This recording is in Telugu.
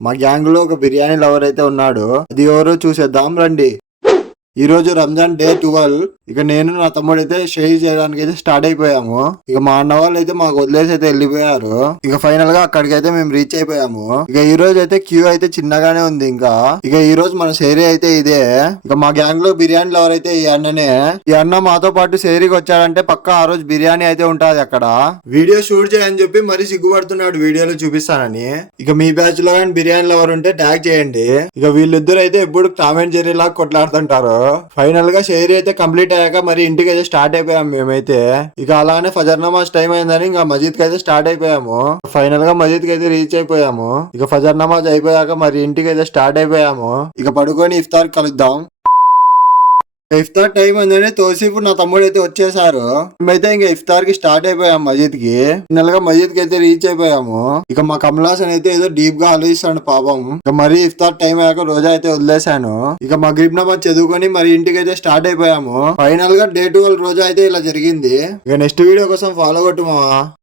మా గ్యాంగ్ లో ఒక బిర్యానీ లవర్ అయితే ఉన్నాడు. అది ఎవరో చూసేద్దాం రండి. ఈ రోజు రంజాన్ డే 12. ఇక నేను నా తమ్ముడు అయితే షేర్ చేయడానికి అయితే స్టార్ట్ అయిపోయాము. ఇక మా అన్న వాళ్ళు అయితే మాకు వదిలేసి అయితే వెళ్ళిపోయారు. ఇక ఫైనల్ గా అక్కడికి అయితే మేము రీచ్ అయిపోయాము. ఇక ఈ రోజు అయితే క్యూ అయితే చిన్నగానే ఉంది. ఇంకా ఇక ఈ రోజు మన షేరీ అయితే ఇదే. ఇక మా గ్యాంగ్ లో బిర్యానీ లవర్ అయితే ఈ అన్ననే. ఈ అన్న మాతో పాటు షేరీకి వచ్చాడంటే పక్కా ఆ రోజు బిర్యానీ అయితే ఉంటది అక్కడ. వీడియో షూట్ చేయని చెప్పి మరీ సిగ్గుపడుతున్నాడు వీడియోలో చూపిస్తానని. ఇక మీ బ్యాచ్ లో కానీ బిర్యానీ లవర్ ఉంటే ట్యాగ్ చేయండి. ఇక వీళ్ళిద్దరు అయితే ఎప్పుడు టామ్ జెర్రీ లాగా కొట్లాడుతుంటారు. ఫైనల్ గా షేర్ అయితే కంప్లీట్ అయ్యాక మరి ఇంటికి అయితే స్టార్ట్ అయిపోయాం మేమైతే. ఇక అలానే ఫజర్ నమాజ్ టైం అయిందని ఇంకా మజీద్ కి అయితే స్టార్ట్ అయిపోయాము. ఫైనల్ గా మజీద్ కి అయితే రీచ్ అయిపోయాము. ఇక ఫజర్ నమాజ్ అయిపోయాక మరి ఇంటికి అయితే స్టార్ట్ అయిపోయాము. ఇక పడుకొని ఇఫ్తార్ కలుద్దాం. ఇఫ్తార్ టైం అందని తోసిఫ్ నా తమ్ముడు అయితే వచ్చేసారు. మేమైతే ఇంకా ఇఫ్తార్ కి స్టార్ట్ అయిపోయాం మజీద్ కి. ఫైనల్ గా మజీద్ కి అయితే రీచ్ అయిపోయాము. ఇక మా కమలాసన్ అయితే ఏదో డీప్ గా ఆలోచిస్తాడు పాపం. ఇక మరి ఇఫ్తార్ టైం అయ్యాక రోజా అయితే వదిలేశాను. ఇక మగ్రిబ్ నమాజ్ చదువుకొని మరి ఇంటికి అయితే స్టార్ట్ అయిపోయాము. ఫైనల్ గా డే 12 రోజా అయితే ఇలా జరిగింది. ఇక నెక్స్ట్ వీడియో కోసం ఫాలో కొట్టు మావా.